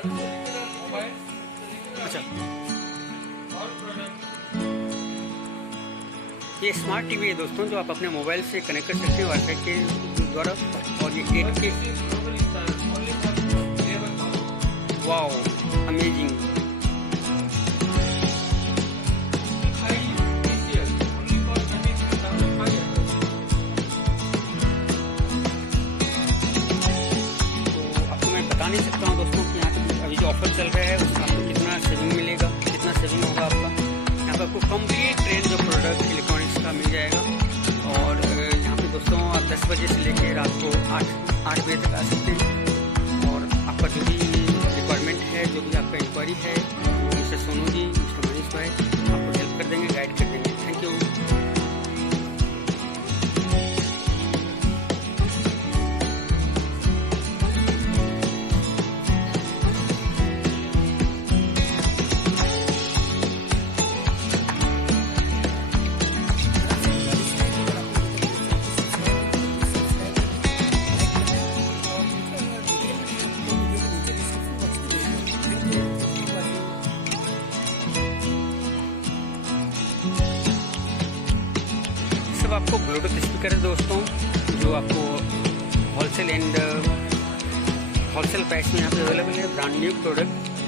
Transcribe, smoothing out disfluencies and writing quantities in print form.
अच्छा, ये smart TV है दोस्तों, जो आप अपने मोबाइल से कनेक्ट कर सकते हैं वाईफाई के द्वारा। और ये 8K, वाओ अमेजिंग। नहीं सकता हूँ दोस्तों कि यहाँ पे अभी जो ऑफर चल रहा है उसमें आपको कितना सेविंग मिलेगा, कितना सेविंग होगा आपका। यहाँ पे आपको कंप्लीट रेंज जो प्रोडक्ट इलेक्ट्रॉनिक्स का मिल जाएगा। और यहाँ पे दोस्तों आप 10 बजे से लेकर रात को 8 बजे तक आ सकते हैं। और आपका जो भी रिक्वायरमेंट है, जो भी आपका इंक्वायरी है, मिस्टर सोनू जी, मिस्टर मनीष भाई आपको हेल्प कर देंगे, गाइड कर देंगे। Thank you. आपको ब्लूटूथ स्पीकर है दोस्तों, जो आपको होलसेल प्राइस में यहाँ पे अवेलेबल है। Brand new product